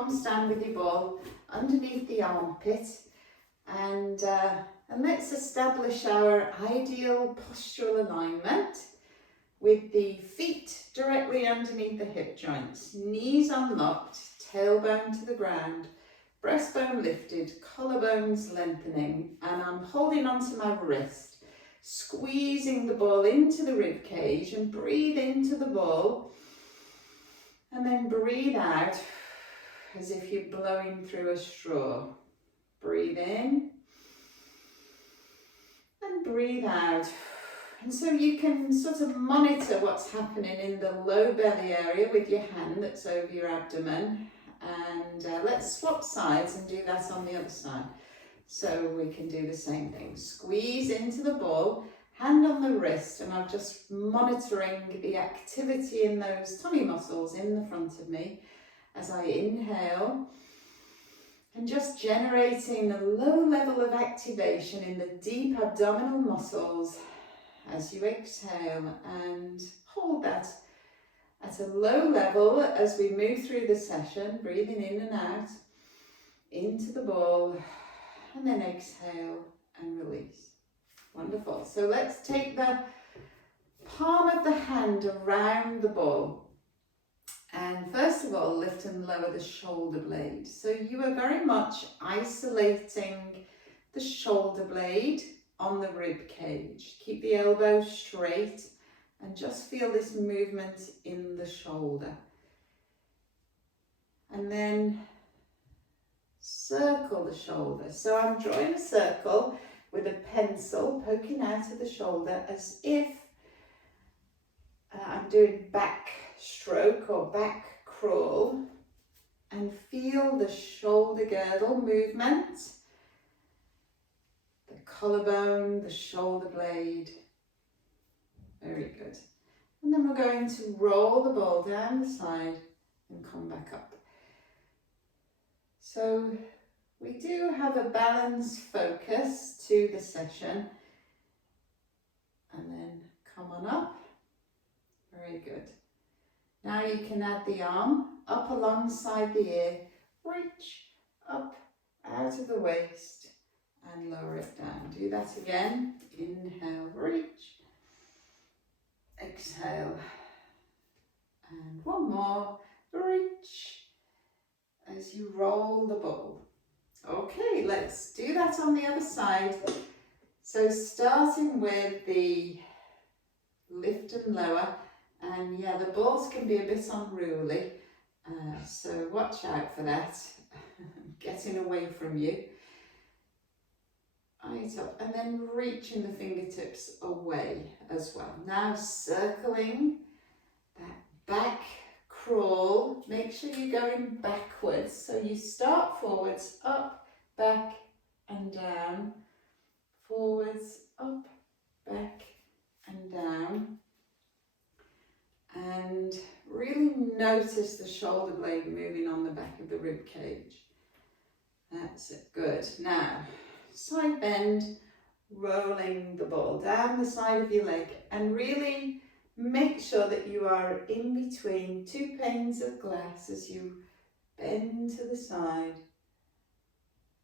come stand with your ball underneath the armpit, and let's establish our ideal postural alignment with the feet directly underneath the hip joints, knees unlocked, tailbone to the ground, breastbone lifted, collarbones lengthening, and I'm holding onto my wrist, squeezing the ball into the rib cage, and breathe into the ball, and then breathe out as if you're blowing through a straw. Breathe in and breathe out. And so you can sort of monitor what's happening in the low belly area with your hand that's over your abdomen. And let's swap sides and do that on the other side. So we can do the same thing. Squeeze into the ball, hand on the wrist, and I'm just monitoring the activity in those tummy muscles in the front of me as I inhale, and just generating a low level of activation in the deep abdominal muscles as you exhale, and hold that at a low level as we move through the session, breathing in and out into the ball, and then exhale and release. Wonderful. So let's take the palm of the hand around the ball. And first of all, lift and lower the shoulder blade. So you are very much isolating the shoulder blade on the rib cage. Keep the elbow straight and just feel this movement in the shoulder. And then circle the shoulder. So I'm drawing a circle with a pencil poking out of the shoulder as if I'm doing back stroke or back crawl, and feel the shoulder girdle movement, the collarbone, the shoulder blade. Very good. And then we're going to roll the ball down the side and come back up. So we do have a balanced focus to the session. And then come on up. Very good. Now you can add the arm up alongside the ear, reach up out of the waist and lower it down. Do that again. Inhale, reach. Exhale. And one more, reach as you roll the ball. Okay, let's do that on the other side. So starting with the lift and lower. And yeah, the balls can be a bit unruly, so watch out for that, getting away from you. Eyes up, and then reaching the fingertips away as well. Now circling that back crawl, make sure you're going backwards. So you start forwards, up, back and down, forwards, up, back and down. And really notice the shoulder blade moving on the back of the rib cage. That's it, good. Now, side bend, rolling the ball down the side of your leg, and really make sure that you are in between two panes of glass as you bend to the side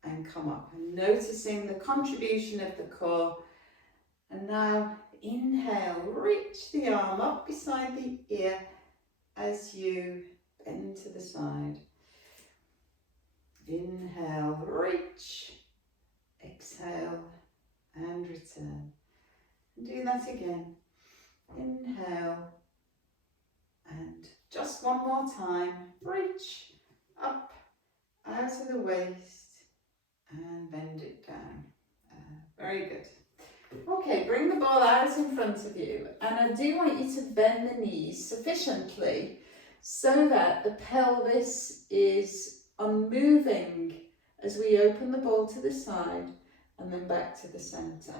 and come up. And noticing the contribution of the core. And now inhale, reach the arm up beside the ear as you bend to the side. Inhale, reach, exhale and return. And do that again. Inhale and just one more time, reach up out of the waist and bend it down. Very good. Okay, bring the ball out in front of you, and I do want you to bend the knees sufficiently so that the pelvis is unmoving as we open the ball to the side and then back to the centre.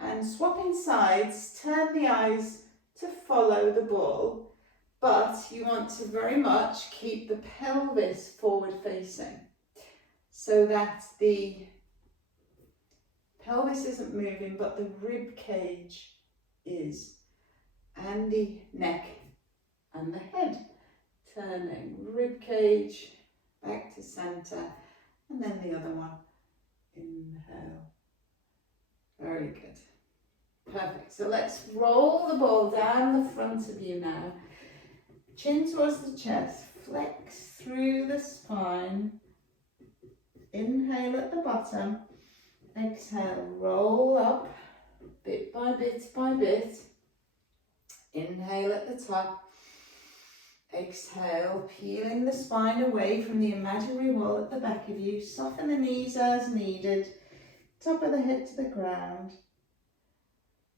And swapping sides, turn the eyes to follow the ball, but you want to very much keep the pelvis forward facing so that the pelvis isn't moving, but the rib cage is, and the neck and the head turning. Rib cage back to center, and then the other one. Inhale. Very good. Perfect. So let's roll the ball down the front of you now. Chin towards the chest, flex through the spine. Inhale at the bottom. Exhale, roll up, bit by bit by bit. Inhale at the top. Exhale, peeling the spine away from the imaginary wall at the back of you. Soften the knees as needed. Top of the head to the ground.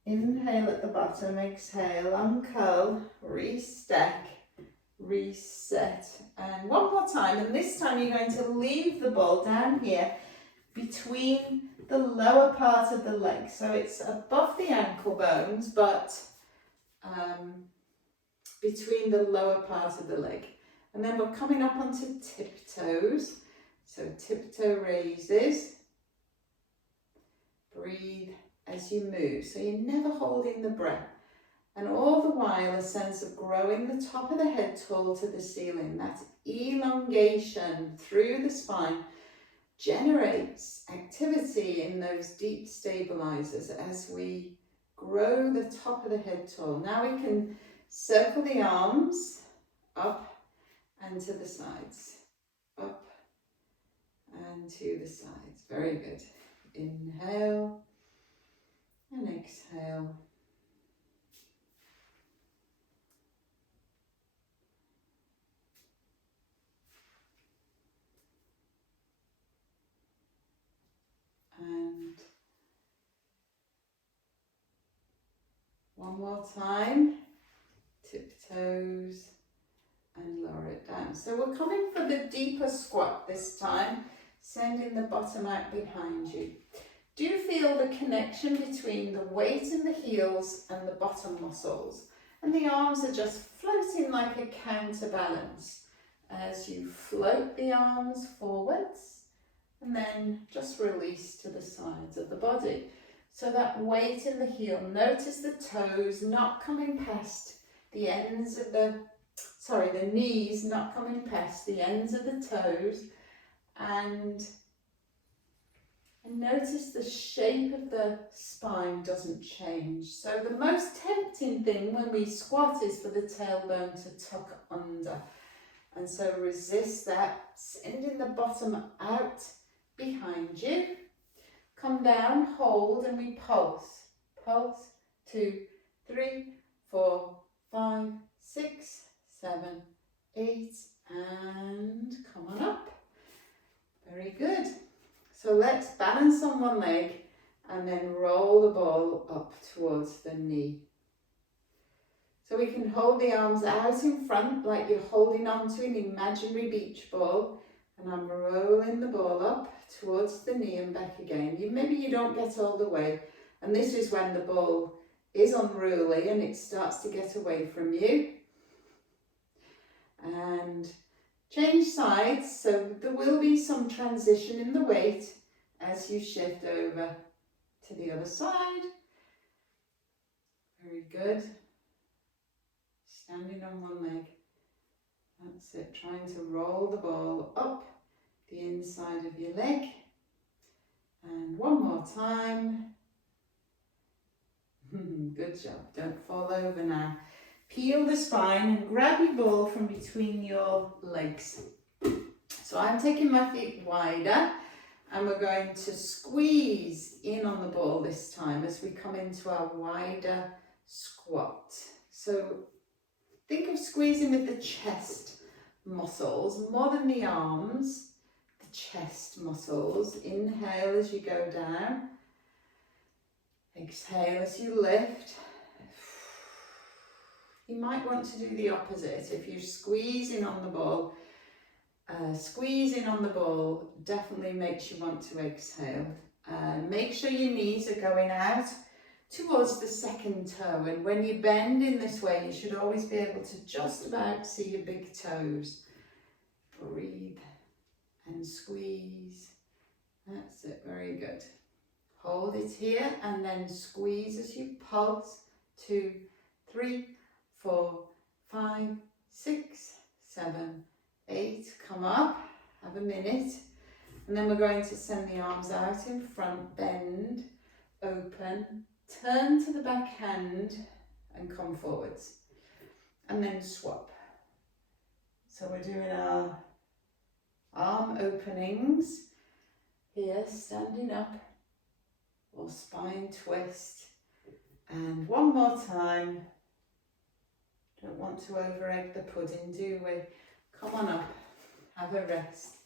Inhale at the bottom. Exhale, uncurl, restack, reset. And one more time. And this time you're going to leave the ball down here between the lower part of the leg. So it's above the ankle bones, but between the lower part of the leg. And then we're coming up onto tiptoes. So tiptoe raises. Breathe as you move. So you're never holding the breath. And all the while a sense of growing the top of the head tall to the ceiling. That elongation through the spine generates activity in those deep stabilizers as we grow the top of the head tall. Now we can circle the arms up and to the sides, up and to the sides. Very good. Inhale and exhale. And one more time. Tiptoes and lower it down. So we're coming for the deeper squat this time, sending the bottom out behind you. Do you feel the connection between the weight in the heels and the bottom muscles? And the arms are just floating like a counterbalance as you float the arms forwards and then just release to the sides of the body. So that weight in the heel, notice the toes not coming past the ends of the knees not coming past the ends of the toes, and notice the shape of the spine doesn't change. So the most tempting thing when we squat is for the tailbone to tuck under. And so resist that, sending the bottom out behind you. Come down, hold, and we pulse. Pulse, 2, 3, 4, 5, 6, 7, 8, and come on up. Very good. So let's balance on one leg and then roll the ball up towards the knee. So we can hold the arms out in front like you're holding on to an imaginary beach ball, and I'm rolling the ball up towards the knee and back again. Maybe you don't get all the way, and this is when the ball is unruly and it starts to get away from you. And change sides, so there will be some transition in the weight as you shift over to the other side. Very good. Standing on one leg. That's it, trying to roll the ball up the inside of your leg. And one more time. Good job, don't fall over now. Peel the spine and grab your ball from between your legs. So I'm taking my feet wider and we're going to squeeze in on the ball this time as we come into our wider squat. So think of squeezing with the chest muscles more than the arms, the chest muscles. Inhale as you go down. Exhale as you lift. You might want to do the opposite. If you're squeezing on the ball, squeezing on the ball definitely makes you want to exhale. Make sure your knees are going out towards the second toe, and when you bend in this way you should always be able to just about see your big toes. Breathe and squeeze. That's it, very good. Hold it here and then squeeze as you pulse. 2, 3, 4, 5, 6, 7, 8. Come up have a minute. And then we're going to send the arms out in front, bend, open, turn to the back hand and come forwards. And then swap. So we're doing our arm openings here, standing up, or spine twist. And one more time. Don't want to over-egg the pudding, do we? Come on up, have a rest,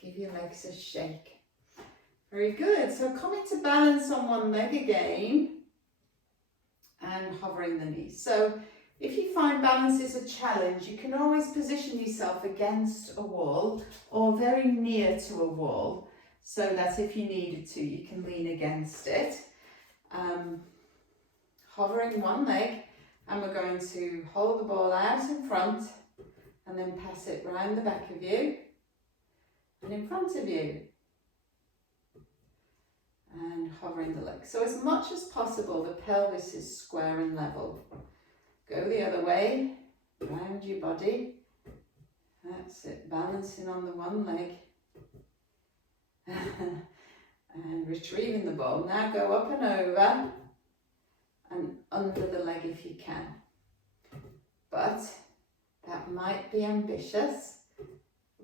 give your legs a shake. Very good. So come into balance on one leg again and hovering the knees. So if you find balance is a challenge, you can always position yourself against a wall or very near to a wall, so that if you needed to, you can lean against it. Hovering one leg, and we're going to hold the ball out in front and then pass it round the back of you and in front of you. And hovering the legs. So as much as possible, the pelvis is square and level. Go the other way, round your body. That's it, balancing on the one leg. And retrieving the ball. Now go up and over and under the leg if you can. But that might be ambitious.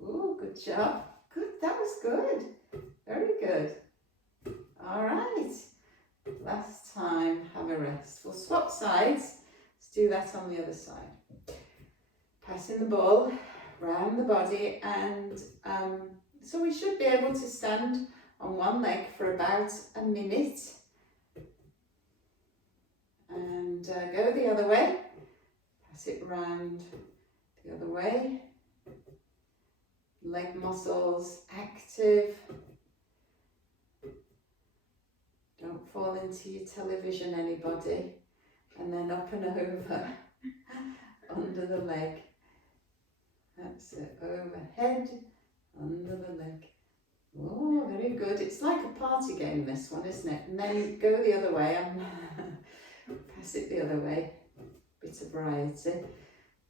Ooh, good job. Good, that was good. Very good. All right. Last time, have a rest. We'll swap sides. Let's do that on the other side. Passing the ball round the body, and so we should be able to stand on one leg for about a minute. And go the other way. Pass it round the other way. Leg muscles active. Don't fall into your television, anybody. And then up and over, under the leg. That's it, overhead, under the leg. Oh, very good. It's like a party game, this one, isn't it? And then go the other way and pass it the other way. Bit of variety.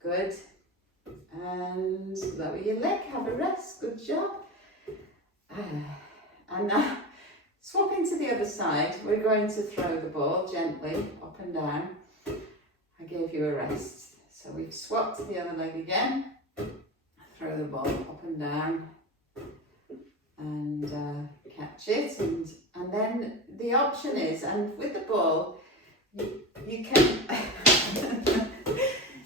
Good. And lower your leg, have a rest. Good job. And now, swap into the other side. We're going to throw the ball gently up and down. I gave you a rest. So we've swapped to the other leg again. Throw the ball up and down and catch it. And then the option is, and with the ball, you can...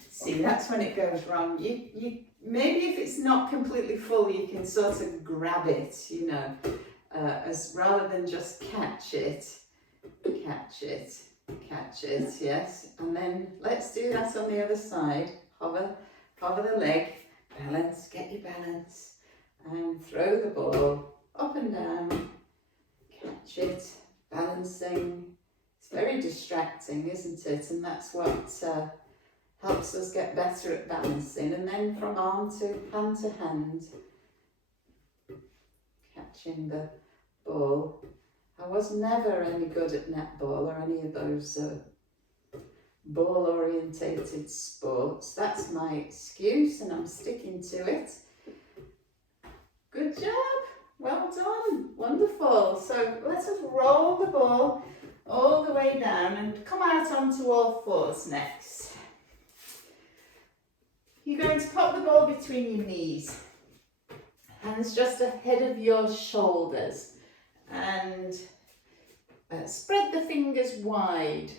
See, that's when it goes wrong. You maybe if it's not completely full, you can sort of grab it, you know. As rather than just catch it, yes. And then let's do that on the other side. Hover the leg, balance, get your balance, and throw the ball up and down, catch it, balancing. It's very distracting, isn't it? And that's what helps us get better at balancing. And then from arm to hand, catching the ball. I was never any good at netball or any of those ball orientated sports. That's my excuse and I'm sticking to it. Good job, well done, wonderful. So let us roll the ball all the way down and come out onto all fours next. You're going to pop the ball between your knees. Hands just ahead of your shoulders, and spread the fingers wide.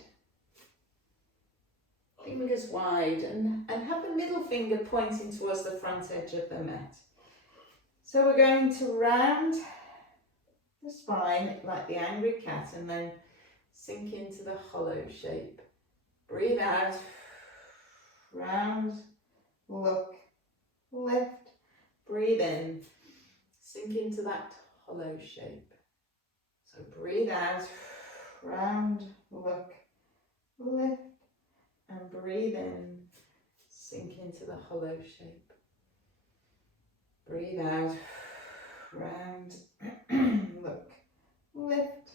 Fingers wide, and have the middle finger pointing towards the front edge of the mat. So we're going to round the spine like the angry cat and then sink into the hollow shape. Breathe out, round, look, lift, breathe in. Sink into that hollow shape. So breathe out, round, look, lift, and breathe in. Sink into the hollow shape. Breathe out, round, look, lift,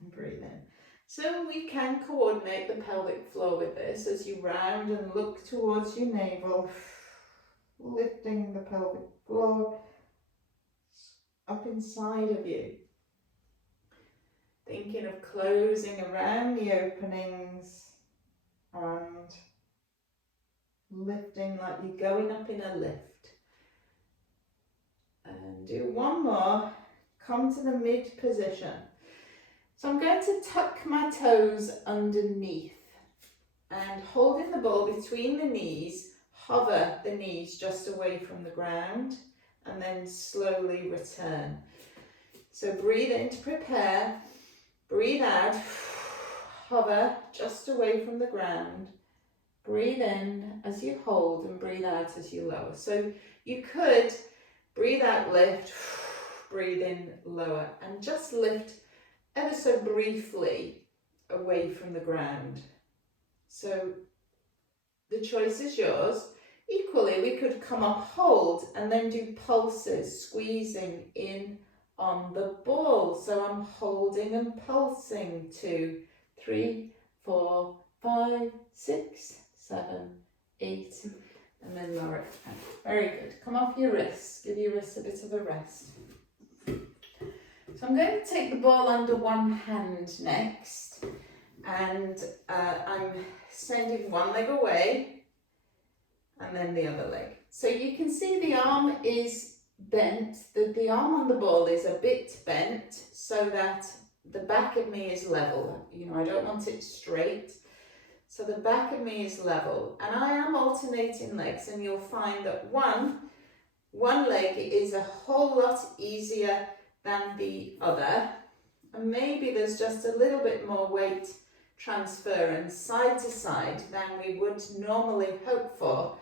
and breathe in. So we can coordinate the pelvic floor with this as you round and look towards your navel. lifting the pelvic floor up inside of you. Thinking of closing around the openings and lifting like you're going up in a lift. And do one more. Come to the mid position. So I'm going to tuck my toes underneath and holding the ball between the knees, hover the knees just away from the ground and then slowly return. So breathe in to prepare, breathe out, hover just away from the ground, breathe in as you hold and breathe out as you lower. So you could breathe out, lift, breathe in, lower, and just lift ever so briefly away from the ground. So the choice is yours. Equally, we could come up, hold, and then do pulses, squeezing in on the ball. So I'm holding and pulsing 2, 3, 4, 5, 6, 7, 8, and then lower it. Very good. Come off your wrists. Give your wrists a bit of a rest. So I'm going to take the ball under one hand next, and I'm sending one leg away and then the other leg. So you can see the arm is bent, the arm on the ball is a bit bent so that the back of me is level. You know, I don't want it straight. So the back of me is level, and I am alternating legs, and you'll find that one leg is a whole lot easier than the other, and maybe there's just a little bit more weight transference side to side than we would normally hope for,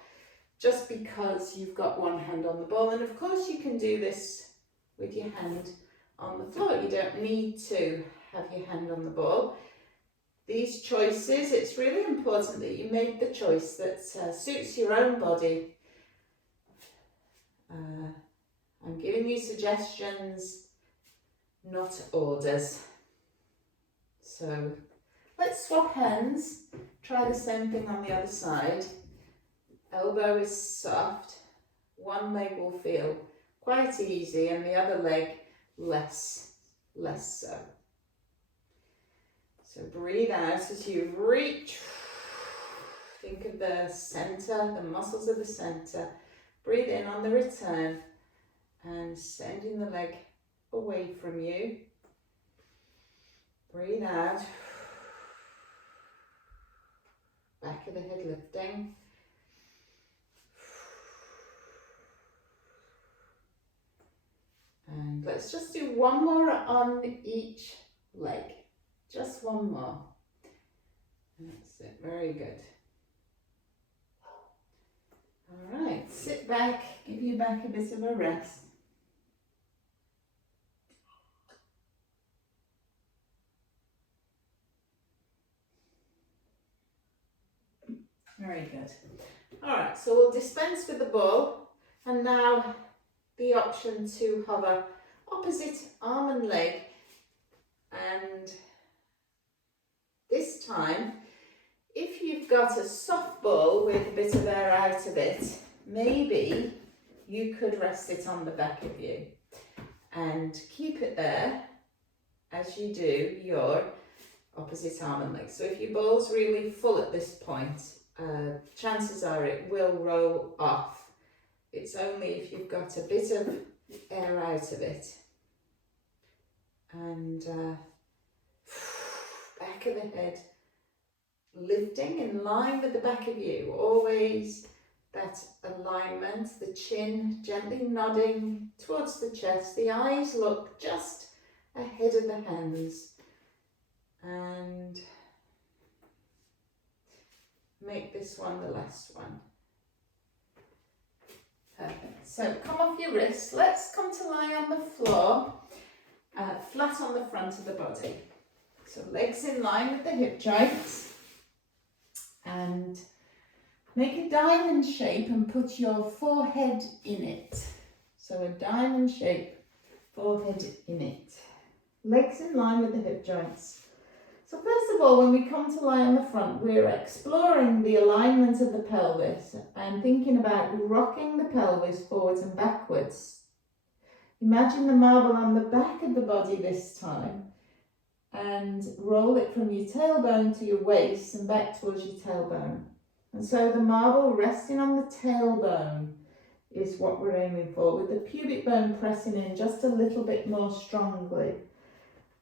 just because you've got one hand on the ball. And of course you can do this with your hand on the floor. You don't need to have your hand on the ball. These choices, it's really important that you make the choice that suits your own body. I'm giving you suggestions, not orders. So let's swap hands. Try the same thing on the other side. Elbow is soft. One leg will feel quite easy and the other leg less so. So breathe out as you reach. Think of the center, the muscles of the center. Breathe in on the return and sending the leg away from you. Breathe out. Back of the head lifting. And let's just do one more on each leg. Just one more. That's it, very good. All right, sit back, give your back a bit of a rest. Very good. All right, so we'll dispense with the ball, and now the option to hover opposite arm and leg, and this time, if you've got a soft ball with a bit of air out of it, maybe you could rest it on the back of you and keep it there as you do your opposite arm and leg. So if your ball's really full at this point, chances are it will roll off. It's only if you've got a bit of air out of it. And back of the head lifting in line with the back of you. Always that alignment, the chin gently nodding towards the chest. The eyes look just ahead of the hands. And make this one the last one. Perfect. So come off your wrists. Let's come to lie on the floor, flat on the front of the body. So legs in line with the hip joints, and make a diamond shape and put your forehead in it. So a diamond shape, forehead in it. Legs in line with the hip joints. So first of all, when we come to lie on the front, we're exploring the alignment of the pelvis and thinking about rocking the pelvis forwards and backwards. Imagine the marble on the back of the body this time and roll it from your tailbone to your waist and back towards your tailbone. And so the marble resting on the tailbone is what we're aiming for, with the pubic bone pressing in just a little bit more strongly.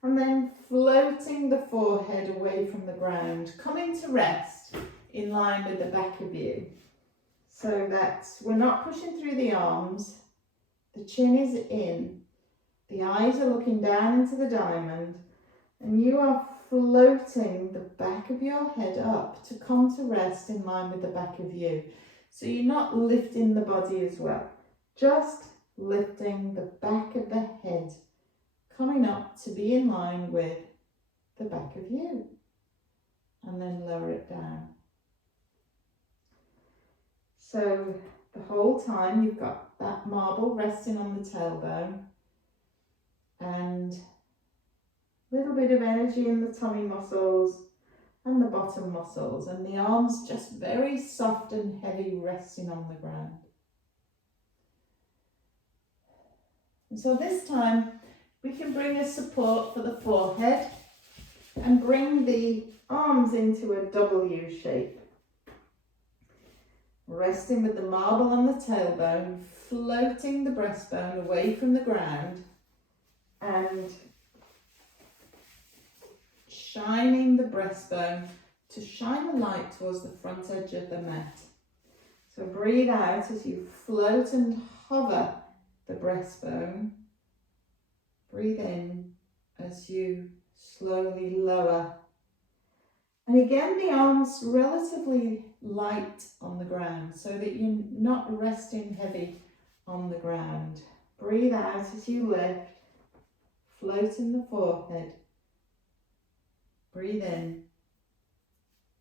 And then floating the forehead away from the ground, coming to rest in line with the back of you. So that we're not pushing through the arms, the chin is in, the eyes are looking down into the diamond, and you are floating the back of your head up to come to rest in line with the back of you. So you're not lifting the body as well, just lifting the back of the head, coming up to be in line with the back of you, and then lower it down. So the whole time you've got that marble resting on the tailbone, and a little bit of energy in the tummy muscles and the bottom muscles, and the arms just very soft and heavy resting on the ground. And so this time we can bring a support for the forehead and bring the arms into a W shape. Resting with the marble on the tailbone, floating the breastbone away from the ground and shining the breastbone to shine the light towards the front edge of the mat. So breathe out as you float and hover the breastbone. Breathe in as you slowly lower. And again, the arms relatively light on the ground so that you're not resting heavy on the ground. Breathe out as you lift, floating the forehead. Breathe in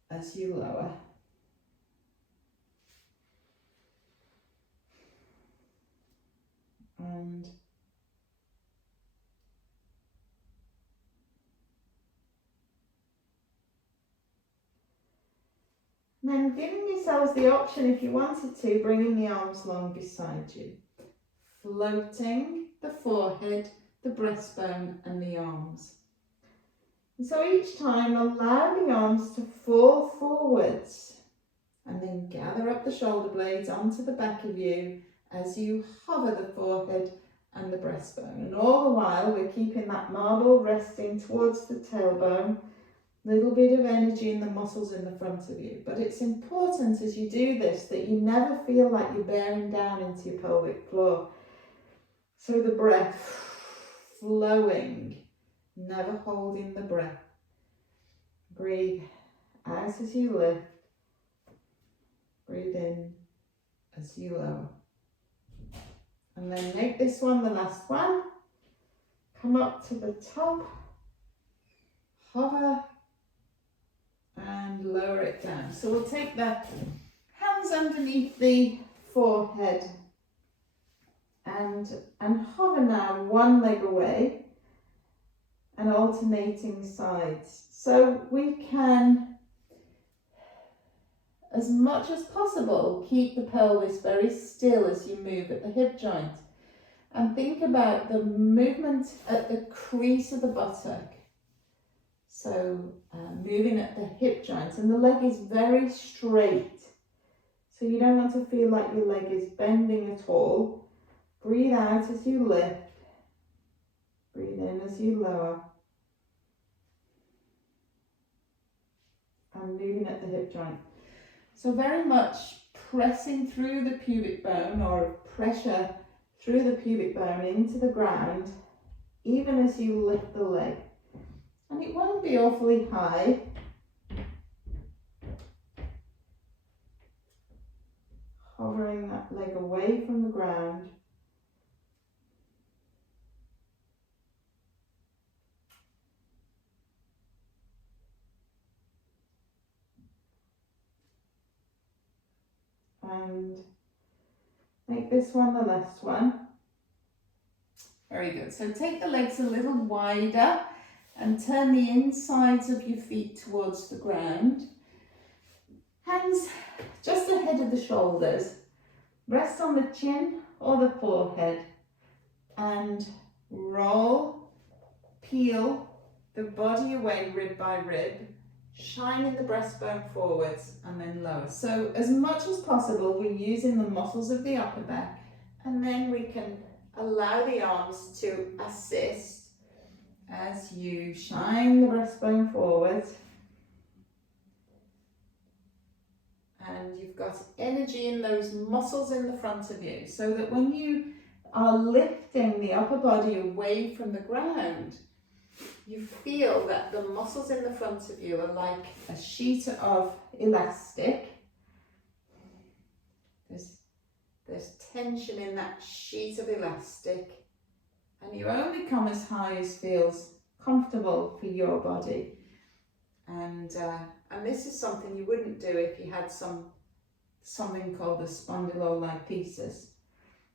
as you lower. And then giving yourselves the option, if you wanted to, bringing the arms long beside you. Floating the forehead, the breastbone and the arms. And so each time allow the arms to fall forwards and then gather up the shoulder blades onto the back of you as you hover the forehead and the breastbone. And all the while we're keeping that marble resting towards the tailbone, little bit of energy in the muscles in the front of you. But it's important as you do this that you never feel like you're bearing down into your pelvic floor. So the breath flowing, never holding the breath. Breathe out as you lift. Breathe in as you lower. And then make this one the last one. Come up to the top, hover, and lower it down. So we'll take the hands underneath the forehead and hover now one leg away and alternating sides. So we can, as much as possible, keep the pelvis very still as you move at the hip joint. And think about the movement at the crease of the buttock. So moving at the hip joint, and the leg is very straight. So you don't want to feel like your leg is bending at all. Breathe out as you lift. Breathe in as you lower. And moving at the hip joint. So very much pressing through the pubic bone, or pressure through the pubic bone into the ground, even as you lift the leg. And it won't be awfully high. Hovering that leg away from the ground. And make this one the last one. Very good. So take the legs a little wider and turn the insides of your feet towards the ground. Hands just ahead of the shoulders. Rest on the chin or the forehead and roll, peel the body away rib by rib, shining the breastbone forwards and then lower. So as much as possible we're using the muscles of the upper back, and then we can allow the arms to assist as you shine the breastbone forwards. And you've got energy in those muscles in the front of you, so that when you are lifting the upper body away from the ground, you feel that the muscles in the front of you are like a sheet of elastic. There's tension in that sheet of elastic, and you only come as high as feels comfortable for your body. And this is something you wouldn't do if you had something called a spondylolisthesis.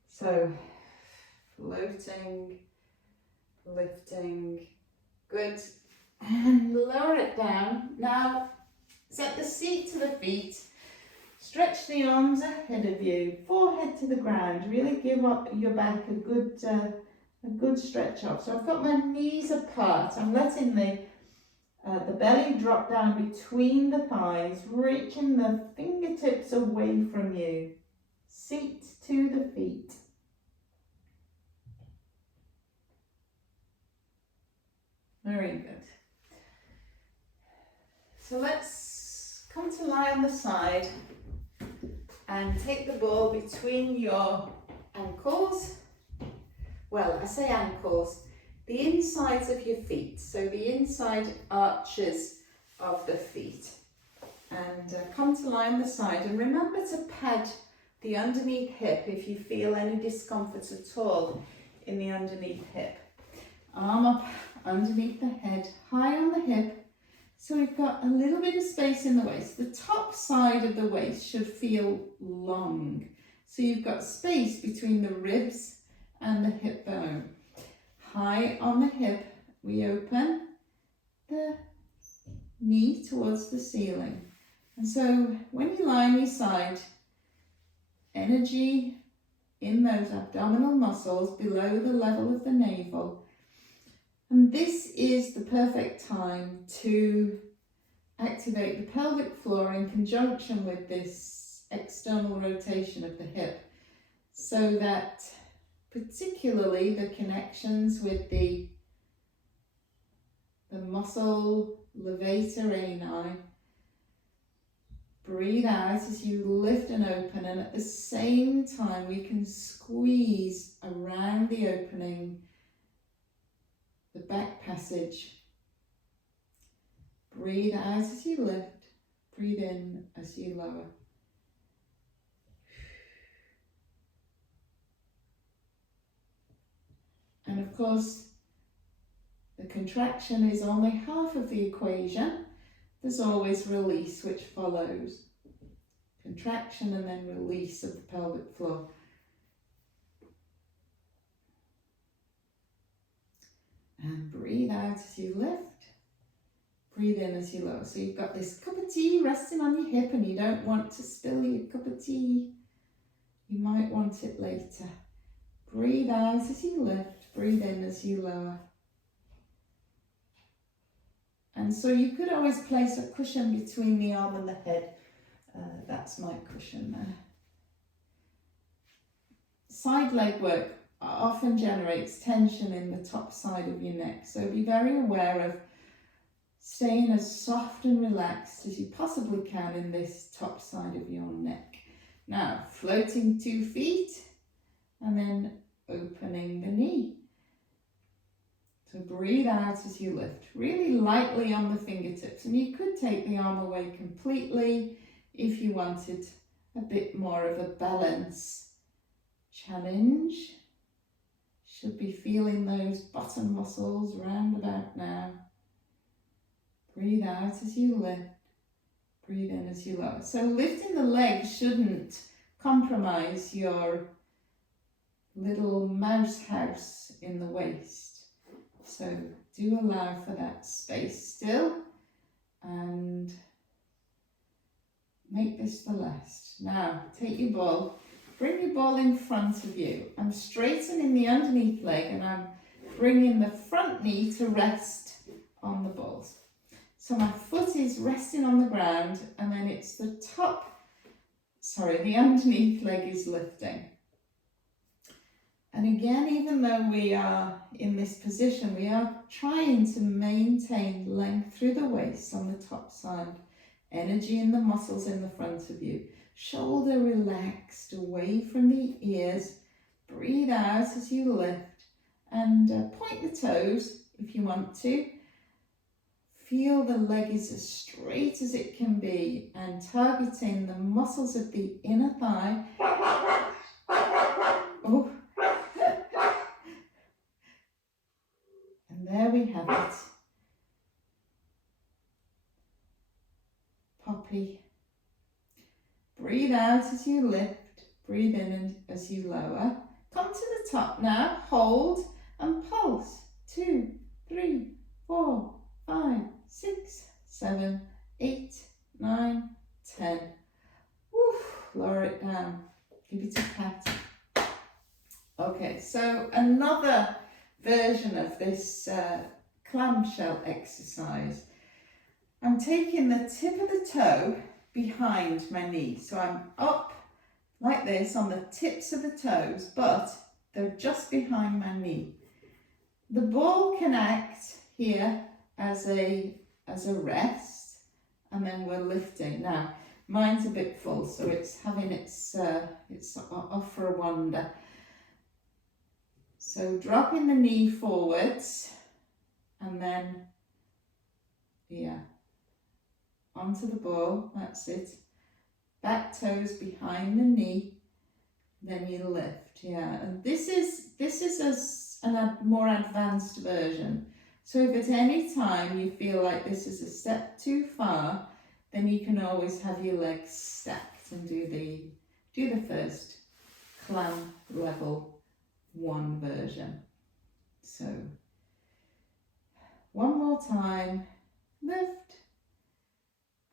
So floating, lifting, good, and lower it down. Now set the seat to the feet, stretch the arms ahead of you, forehead to the ground, really give up your back a good stretch off. So I've got my knees apart, I'm letting the belly drop down between the thighs, reaching the fingertips away from you. Seat to the feet. Very good. So let's come to lie on the side and take the ball between your ankles. Well, I say ankles, the insides of your feet, so the inside arches of the feet. And come to lie on the side, and remember to pad the underneath hip if you feel any discomfort at all in the underneath hip. Arm up underneath the head, high on the hip, so we've got a little bit of space in the waist. The top side of the waist should feel long, so you've got space between the ribs and the hip bone. High on the hip, we open the knee towards the ceiling. And so when you lie on your side, energy in those abdominal muscles below the level of the navel. And this is the perfect time to activate the pelvic floor in conjunction with this external rotation of the hip, so that particularly the connections with the muscle levator ani. Breathe out as you lift and open, and at the same time we can squeeze around the opening, the back passage. Breathe out as you lift, breathe in as you lower. And of course, the contraction is only half of the equation. There's always release which follows. Contraction and then release of the pelvic floor. And breathe out as you lift. Breathe in as you lower. So you've got this cup of tea resting on your hip, and you don't want to spill your cup of tea. You might want it later. Breathe out as you lift. Breathe in as you lower. And so you could always place a cushion between the arm and the head. That's my cushion there. Side leg work often generates tension in the top side of your neck. So be very aware of staying as soft and relaxed as you possibly can in this top side of your neck. Now, floating 2 feet and then opening the knee. So breathe out as you lift, really lightly on the fingertips, and you could take the arm away completely if you wanted a bit more of a balance. Challenge. Should be feeling those bottom muscles round about now. Breathe out as you lift, breathe in as you lower. So lifting the legs shouldn't compromise your little mouse house in the waist. So do allow for that space still, and make this the last. Now take your ball, bring your ball in front of you. I'm straightening the underneath leg and I'm bringing the front knee to rest on the balls. So my foot is resting on the ground, and then it's the underneath leg is lifting. And again, even though we are in this position, we are trying to maintain length through the waist on the top side, energy in the muscles in the front of you, shoulder relaxed away from the ears, breathe out as you lift, and point the toes if you want to. Feel the leg is as straight as it can be and targeting the muscles of the inner thigh. Oh. And there we have it. Poppy. Breathe out as you lift, breathe in as you lower. Come to the top now, hold and pulse. 2, 3, 4, 5, 6, 7, 8, 9, 10. Woof, lower it down. Give it a pat. Okay, so another version of this clam shell exercise. I'm taking the tip of the toe behind my knee. So I'm up like this on the tips of the toes, but they're just behind my knee. The ball can act here as a rest, and then we're lifting. Now, mine's a bit full, so it's having it's off for a wander. So dropping the knee forwards, and then, onto the ball, that's it. Back toes behind the knee, then you lift, And this is a more advanced version. So if at any time you feel like this is a step too far, then you can always have your legs stacked and do the first clam level 1 version. So one more time, lift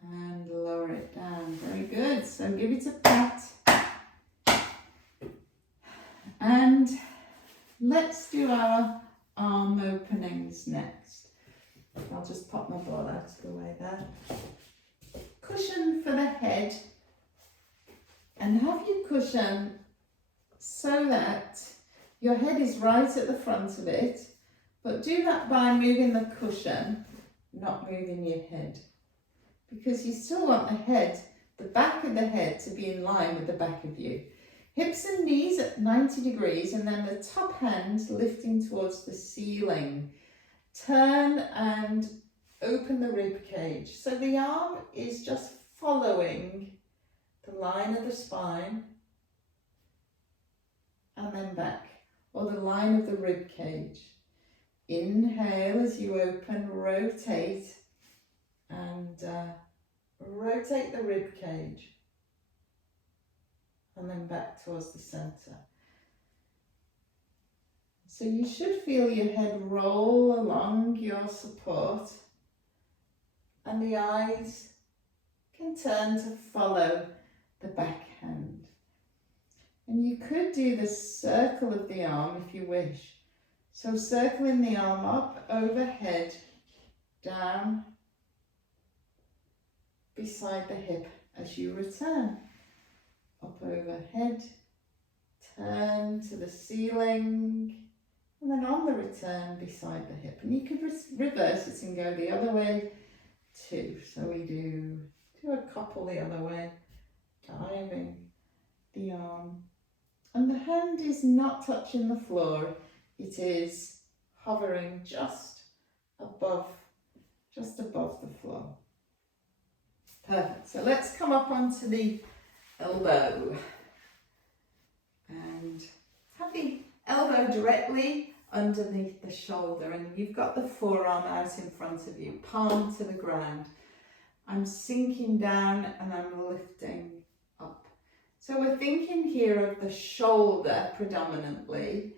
and lower it down. Very good. So give it a pat. And let's do our arm openings next. I'll just pop my ball out of the way there. Cushion for the head, and have your cushion so that your head is right at the front of it, but do that by moving the cushion, not moving your head, because you still want the back of the head to be in line with the back of you. Hips and knees at 90 degrees, and then the top hand lifting towards the ceiling. Turn and open the rib cage. So the arm is just following the line of the spine and then back, or the line of the rib cage. Inhale as you open, rotate, and rotate the rib cage. And then back towards the center. So you should feel your head roll along your support, and the eyes can turn to follow the back hand. And you could do the circle of the arm if you wish. So circling the arm up, overhead, down, beside the hip as you return. Up overhead, turn to the ceiling, and then on the return beside the hip. And you could reverse it and go the other way too. So we do a couple the other way, diving the arm. And the hand is not touching the floor, it is hovering just above the floor. Perfect. So let's come up onto the elbow and have the elbow directly underneath the shoulder, and you've got the forearm out in front of you, palm to the ground. I'm sinking down and I'm lifting up. So we're thinking here of the shoulder predominantly,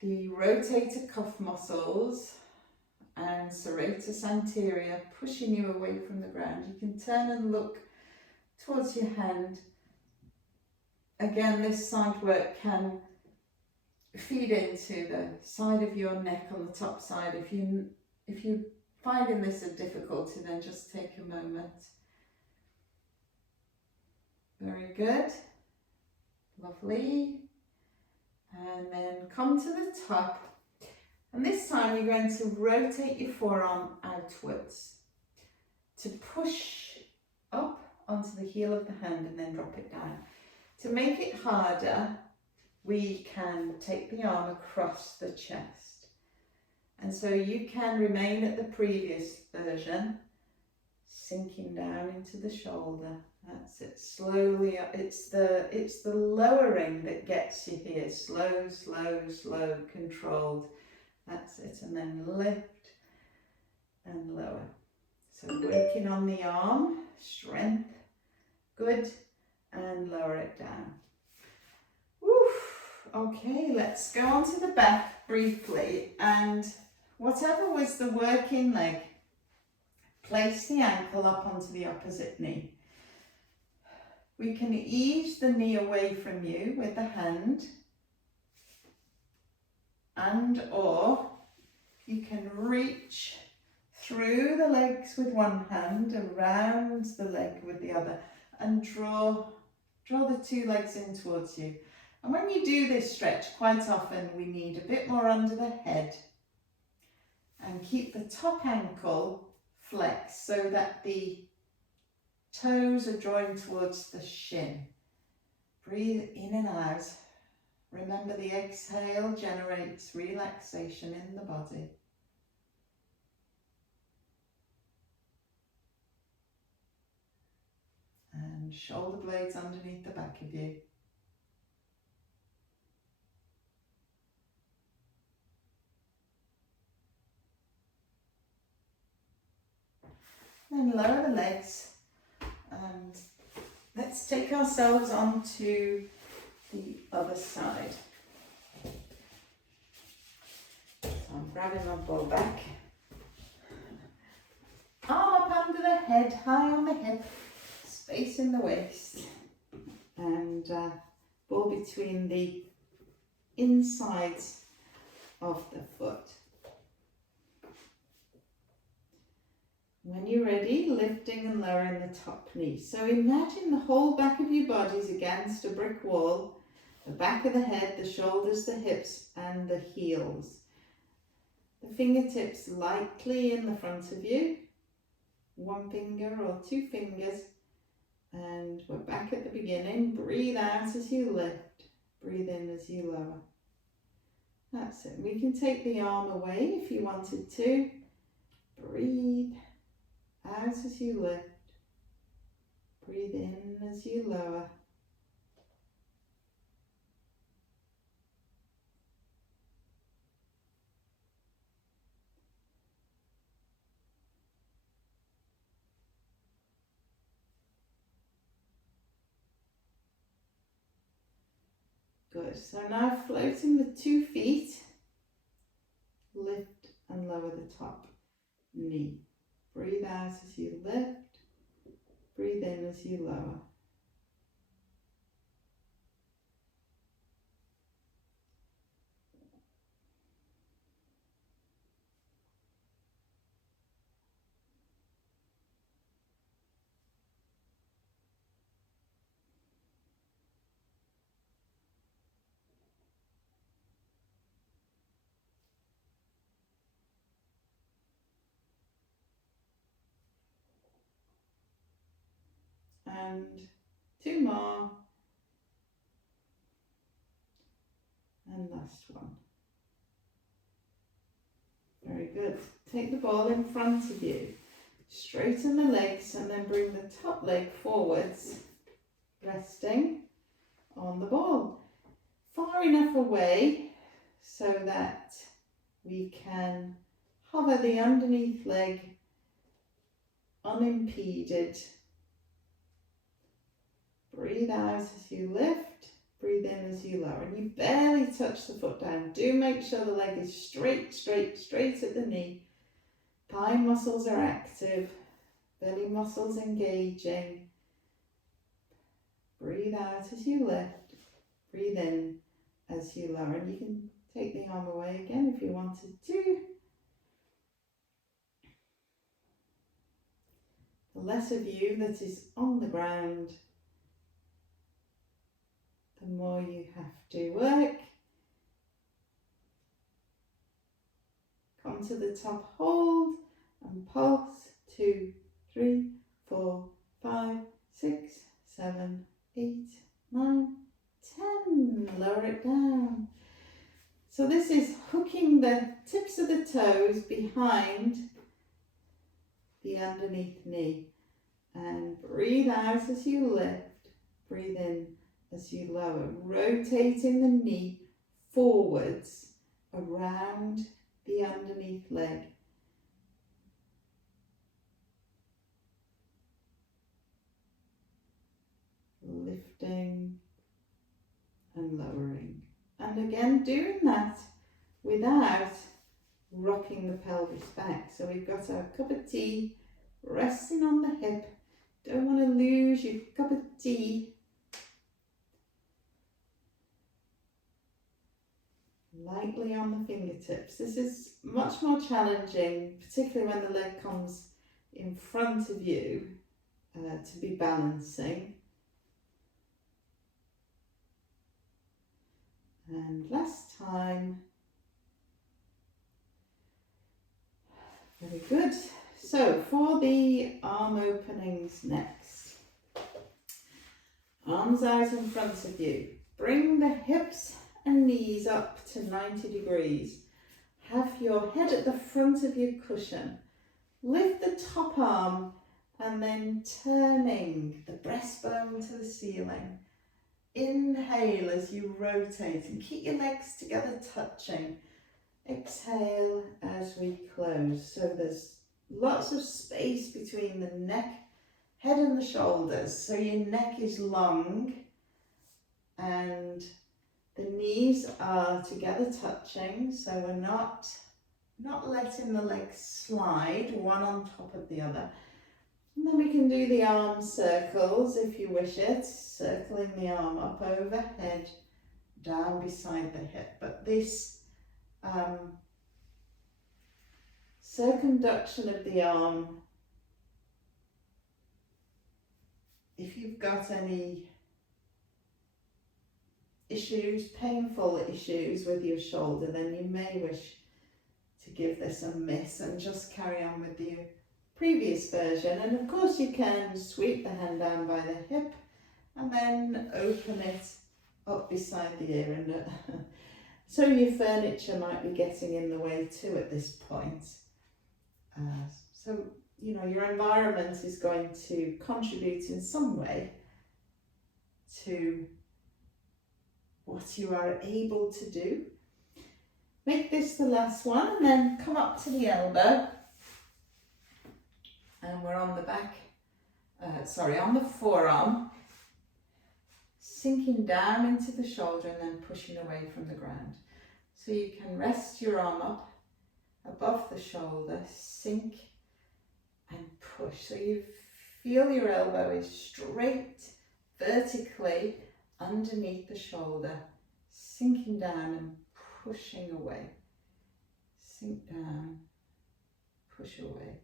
the rotator cuff muscles and serratus anterior pushing you away from the ground. You can turn and look towards your hand. Again, this side work can feed into the side of your neck on the top side. If you're finding this a difficulty, then just take a moment. Very good. Lovely. And then come to the top. And this time you're going to rotate your forearm outwards to push up onto the heel of the hand and then drop it down. To make it harder, we can take the arm across the chest. And so you can remain at the previous version, sinking down into the shoulder. That's it, slowly up. It's the lowering that gets you here. Slow, slow, slow, controlled. That's it, and then lift and lower. So working on the arm, strength, good, and lower it down. Woof. Okay, let's go on to the back briefly, and whatever was the working leg, place the ankle up onto the opposite knee. We can ease the knee away from you with the hand, and or you can reach through the legs with one hand, around the leg with the other, and draw the two legs in towards you. And when you do this stretch, quite often we need a bit more under the head, and keep the top ankle flexed so that the toes are drawing towards the shin. Breathe in and out. Remember, the exhale generates relaxation in the body. And shoulder blades underneath the back of you. Then lower the legs, and let's take ourselves onto the other side. So I'm grabbing my ball back. Arm up under the head, high on the hip, space in the waist, and ball between the insides of the foot. When you're ready, lifting and lowering the top knee. So imagine the whole back of your body is against a brick wall, the back of the head, the shoulders, the hips, and the heels. The fingertips lightly in the front of you, one finger or two fingers, and we're back at the beginning. Breathe out as you lift, breathe in as you lower. That's it. We can take the arm away if you wanted to. Breathe out as you lift, breathe in as you lower. Good, so now floating the 2 feet, lift and lower the top knee. Breathe out as you lift, breathe in as you lower. And 2 more, and last one. Very good. Take the ball in front of you, straighten the legs, and then bring the top leg forwards, resting on the ball, far enough away so that we can hover the underneath leg unimpeded. Breathe out as you lift, Breathe in as you lower, and you barely touch the foot down. Do make sure the leg is straight, straight, straight at the knee. Thigh muscles are active, belly muscles engaging. Breathe out as you lift. Breathe in as you lower, and you can take the arm away again if you wanted to. The less of you that is on the ground, the more you have to work. Come to the top, hold and pulse. 2, 3, 4, 5, 6, 7, 8, 9, 10. Lower it down. So this is hooking the tips of the toes behind the underneath knee. And breathe out as you lift. Breathe in as you lower. Rotating the knee forwards around the underneath leg. Lifting and lowering. And again, doing that without rocking the pelvis back. So we've got our cup of tea resting on the hip. Don't want to lose your cup of tea. Lightly on the fingertips. This is much more challenging, particularly when the leg comes in front of you to be balancing. And last time. Very good. So for the arm openings next. Arms out in front of you. Bring the hips and knees up to 90 degrees. Have your head at the front of your cushion. Lift the top arm and then turning the breastbone to the ceiling. Inhale as you rotate and keep your legs together touching. Exhale as we close. So there's lots of space between the neck, head and the shoulders. So your neck is long and the knees are together touching. So we're not letting the legs slide one on top of the other. And then we can do the arm circles if you wish it, circling the arm up overhead, down beside the hip. But this circumduction of the arm, if you've got any issues, painful issues with your shoulder, then you may wish to give this a miss and just carry on with your previous version. And of course you can sweep the hand down by the hip and then open it up beside the ear, and so your furniture might be getting in the way too at this point. So you know your environment is going to contribute in some way to what you are able to do. Make this the last one and then come up to the elbow. And we're on the back, on the forearm, sinking down into the shoulder and then pushing away from the ground. So you can rest your arm up above the shoulder, sink and push. So you feel your elbow is straight vertically underneath the shoulder, sinking down and pushing away. Sink down, push away.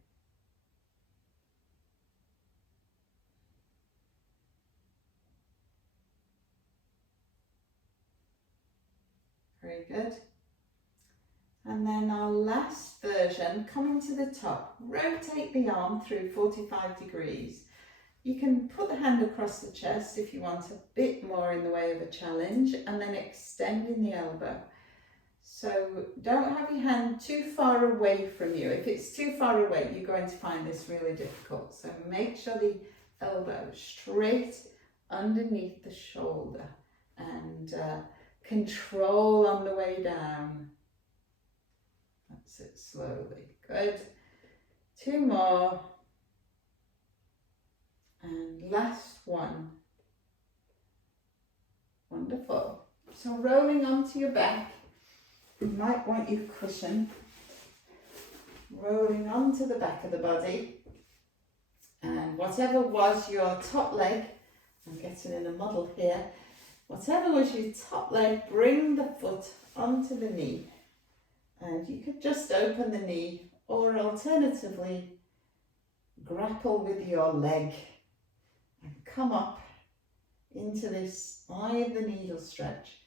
Very good. And then our last version, coming to the top, rotate the arm through 45 degrees. You can put the hand across the chest if you want a bit more in the way of a challenge, and then extending the elbow. So don't have your hand too far away from you. If it's too far away, you're going to find this really difficult. So make sure the elbow straight underneath the shoulder, and control on the way down. That's it, slowly. Good. 2 more. And last one. Wonderful. So rolling onto your back, you might want your cushion. Rolling onto the back of the body. And whatever was your top leg, I'm getting in a muddle here, whatever was your top leg, bring the foot onto the knee. And you could just open the knee, or alternatively, grapple with your leg and come up into this eye of the needle stretch.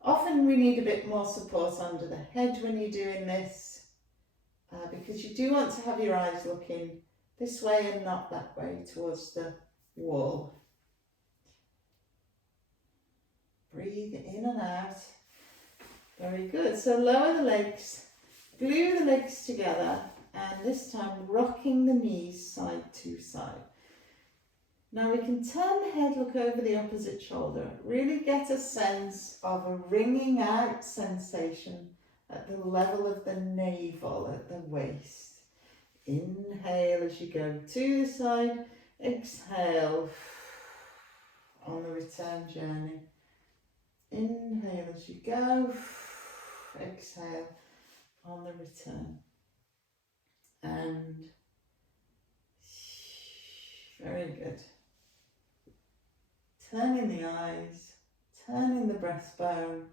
Often we need a bit more support under the head when you're doing this, because you do want to have your eyes looking this way and not that way towards the wall. Breathe in and out. Very good. So lower the legs, glue the legs together, and this time rocking the knees side to side. Now we can turn the head, look over the opposite shoulder, really get a sense of a wringing out sensation at the level of the navel, at the waist. Inhale as you go to the side, exhale on the return journey. Inhale as you go, exhale on the return. And very good. Turning the eyes, turning the breastbone.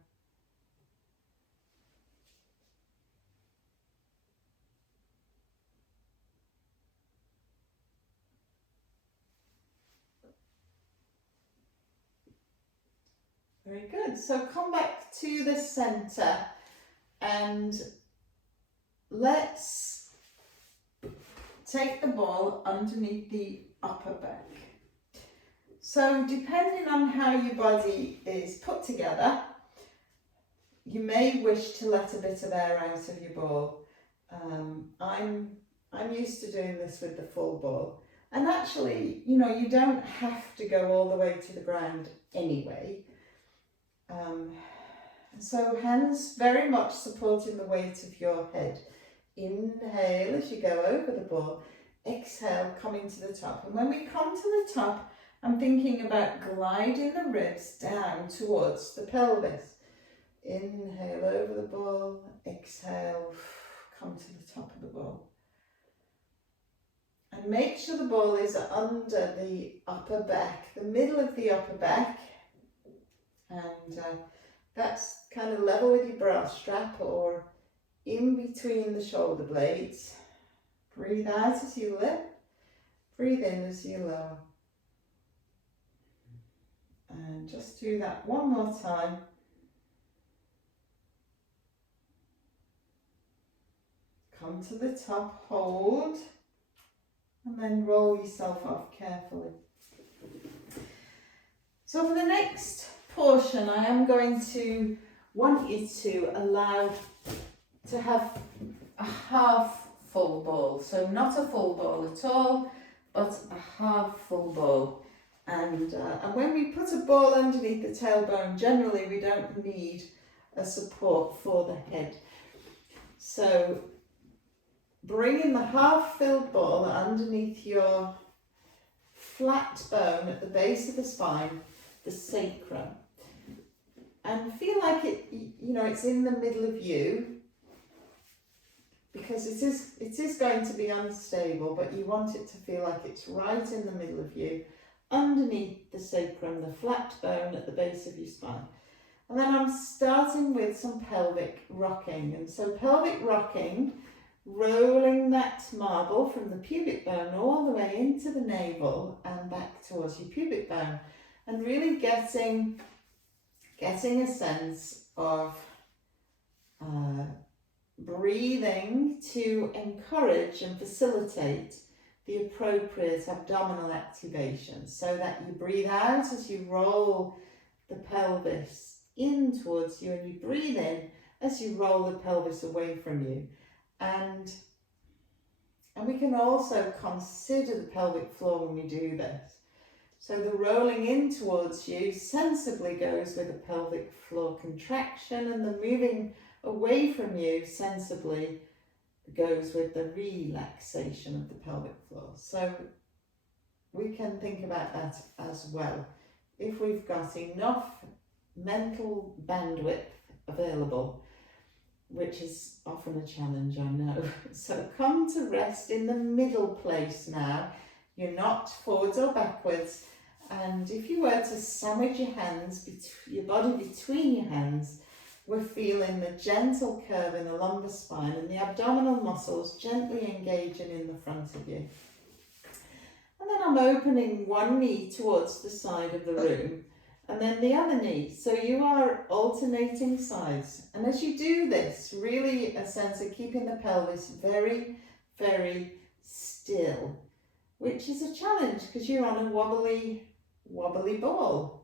Very good. So come back to the center and let's take the ball underneath the upper back. So depending on how your body is put together, you may wish to let a bit of air out of your ball. I'm used to doing this with the full ball. And actually, you know, you don't have to go all the way to the ground anyway. So hands very much supporting the weight of your head. Inhale as you go over the ball. Exhale, coming to the top. And when we come to the top, I'm thinking about gliding the ribs down towards the pelvis. Inhale over the ball. Exhale, come to the top of the ball. And make sure the ball is under the upper back, the middle of the upper back. And that's kind of level with your bra strap or in between the shoulder blades. Breathe out as you lift, breathe in as you lower. And just do that one more time. Come to the top, hold, and then roll yourself off carefully. So for the next portion, I am going to want you to allow to have a half full ball. So not a full ball at all, but a half full ball. And when we put a ball underneath the tailbone, generally we don't need a support for the head. So bringing the half-filled ball underneath your flat bone at the base of the spine, the sacrum, and feel like it, you know, it's in the middle of you, because it is going to be unstable, but you want it to feel like it's right in the middle of you, underneath the sacrum, the flat bone at the base of your spine. And then I'm starting with some pelvic rocking. And so pelvic rocking, rolling that marble from the pubic bone all the way into the navel and back towards your pubic bone, and really getting a sense of breathing to encourage and facilitate the appropriate abdominal activation, so that you breathe out as you roll the pelvis in towards you, and you breathe in as you roll the pelvis away from you. And we can also consider the pelvic floor when we do this. So the rolling in towards you sensibly goes with a pelvic floor contraction, and the moving away from you sensibly goes with the relaxation of the pelvic floor. So we can think about that as well. If we've got enough mental bandwidth available, which is often a challenge, I know. So come to rest in the middle place now. You're not forwards or backwards. And if you were to sandwich your hands, your body between your hands, we're feeling the gentle curve in the lumbar spine and the abdominal muscles gently engaging in the front of you. And then I'm opening one knee towards the side of the room and then the other knee. So you are alternating sides. And as you do this, really a sense of keeping the pelvis very, very still, which is a challenge because you're on a wobbly ball.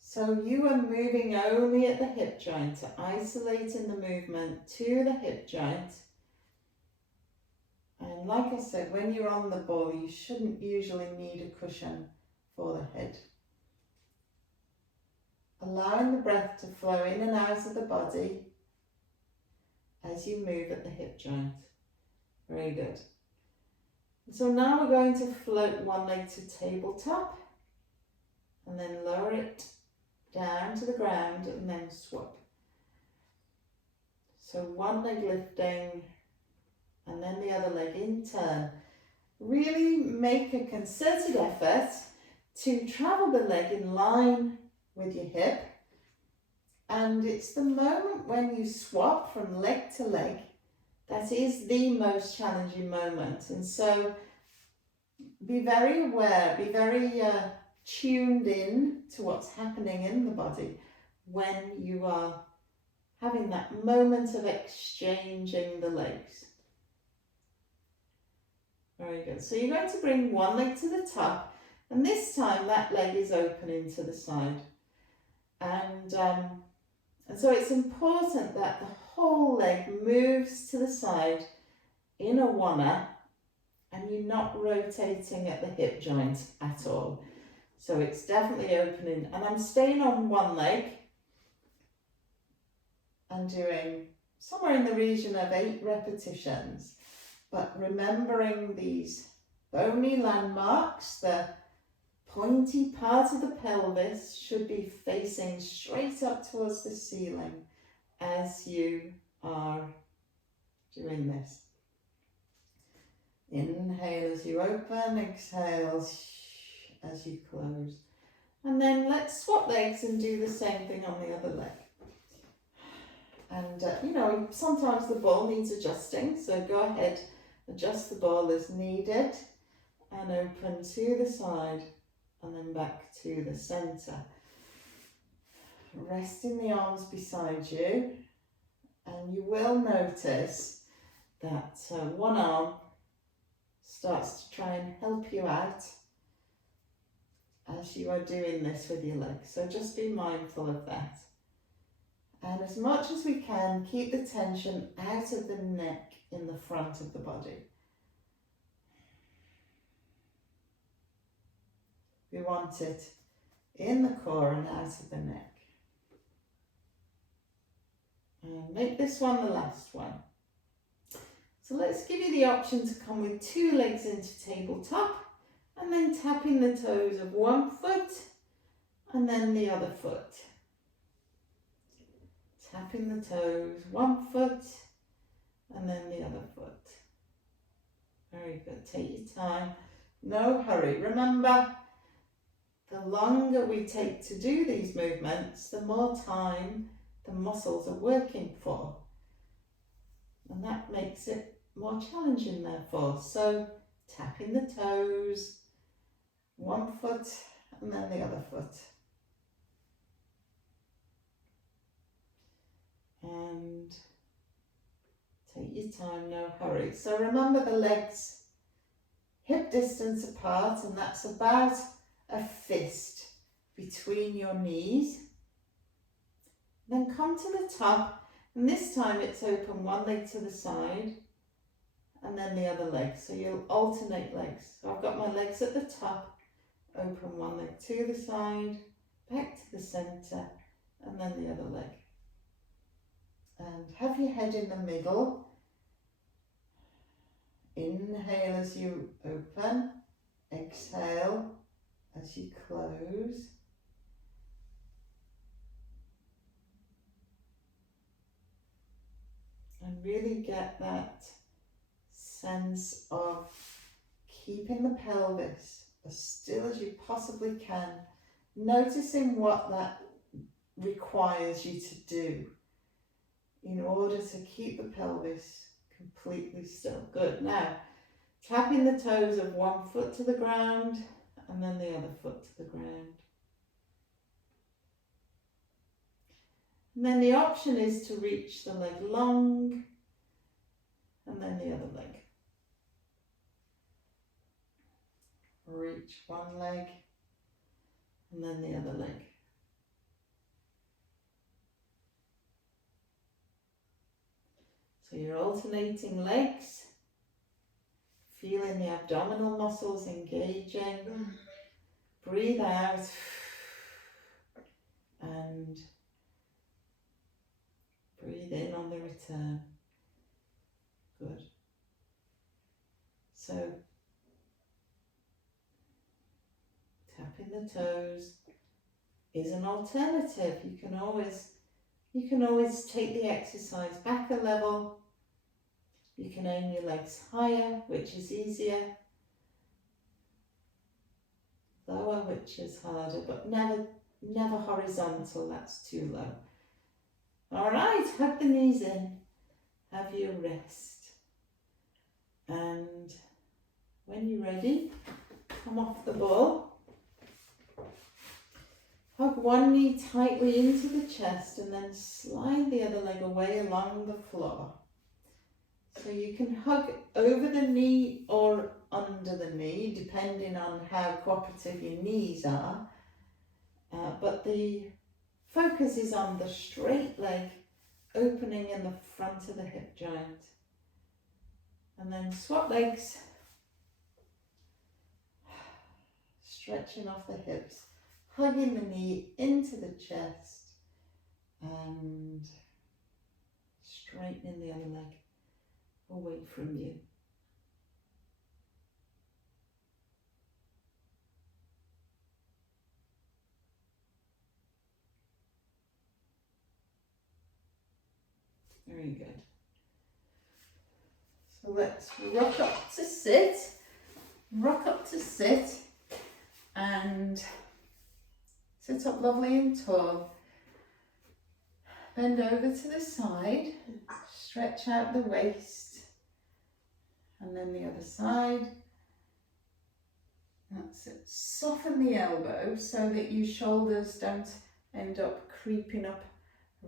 So you are moving only at the hip joint, isolating the movement to the hip joint. And like I said, when you're on the ball, you shouldn't usually need a cushion for the head. Allowing the breath to flow in and out of the body as you move at the hip joint. Very good. So now we're going to float one leg to tabletop and then lower it down to the ground and then swap. So one leg lifting and then the other leg in turn. Really make a concerted effort to travel the leg in line with your hip. And it's the moment when you swap from leg to leg that is the most challenging moment. And so be very aware, be very tuned in to what's happening in the body when you are having that moment of exchanging the legs. Very good. So you're going to bring one leg to the top, and this time that leg is opening to the side. And so it's important that the whole leg moves to the side in a oneer, and you're not rotating at the hip joint at all. So it's definitely opening, and I'm staying on one leg and doing somewhere in the region of 8 repetitions. But remembering these bony landmarks, the pointy part of the pelvis should be facing straight up towards the ceiling as you are doing this. Inhale as you open, exhale as you close. And then let's swap legs and do the same thing on the other leg. And sometimes the ball needs adjusting, so go ahead, adjust the ball as needed and open to the side and then back to the center. Resting the arms beside you, and you will notice that one arm starts to try and help you out as you are doing this with your legs. So just be mindful of that. And as much as we can, keep the tension out of the neck in the front of the body. We want it in the core and out of the neck. And make this one the last one. So let's give you the option to come with 2 legs into tabletop and then tapping the toes of one foot and then the other foot. Tapping the toes, one foot and then the other foot. Very good. Take your time. No hurry. Remember, the longer we take to do these movements, the more time the muscles are working for. And that makes it more challenging therefore. So tapping the toes, one foot and then the other foot. And take your time, no hurry. So remember the legs hip distance apart, and that's about a fist between your knees. Then come to the top, and this time it's open one leg to the side and then the other leg. So you'll alternate legs. So I've got my legs at the top, open one leg to the side, back to the center, and then the other leg. And have your head in the middle. Inhale as you open, exhale as you close. And really get that sense of keeping the pelvis as still as you possibly can, noticing what that requires you to do in order to keep the pelvis completely still. Good. Now, tapping the toes of one foot to the ground and then the other foot to the ground. And then the option is to reach the leg long and then the other leg. Reach one leg and then the other leg. So you're alternating legs, feeling the abdominal muscles engaging. Breathe out and breathe in on the return. Good. So tapping the toes is an alternative. You can always take the exercise back a level. You can aim your legs higher, which is easier. Lower, which is harder, but never horizontal, that's too low. All right, hug the knees in, have your rest. And when you're ready, come off the ball. Hug one knee tightly into the chest and then slide the other leg away along the floor. So you can hug over the knee or under the knee, depending on how cooperative your knees are. But the focus is on the straight leg opening in the front of the hip joint. And then swap legs, stretching off the hips, hugging the knee into the chest and straightening the other leg away from you. Very good. So let's rock up to sit and sit up lovely and tall. Bend over to the side, stretch out the waist, and then the other side. That's it. Soften the elbow so that your shoulders don't end up creeping up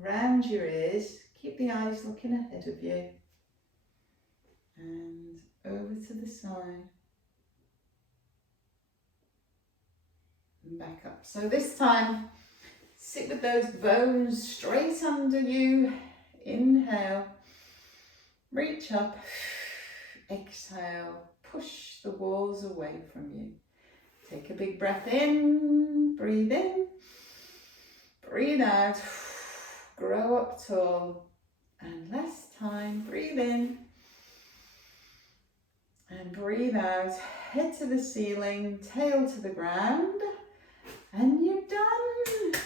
around your ears. Keep the eyes looking ahead of you. And over to the side. And back up. So this time, sit with those bones straight under you. Inhale. Reach up. Exhale. Push the walls away from you. Take a big breath in. Breathe in. Breathe out. Grow up tall. And last time, breathe in. And breathe out. Head to the ceiling, tail to the ground. And you're done.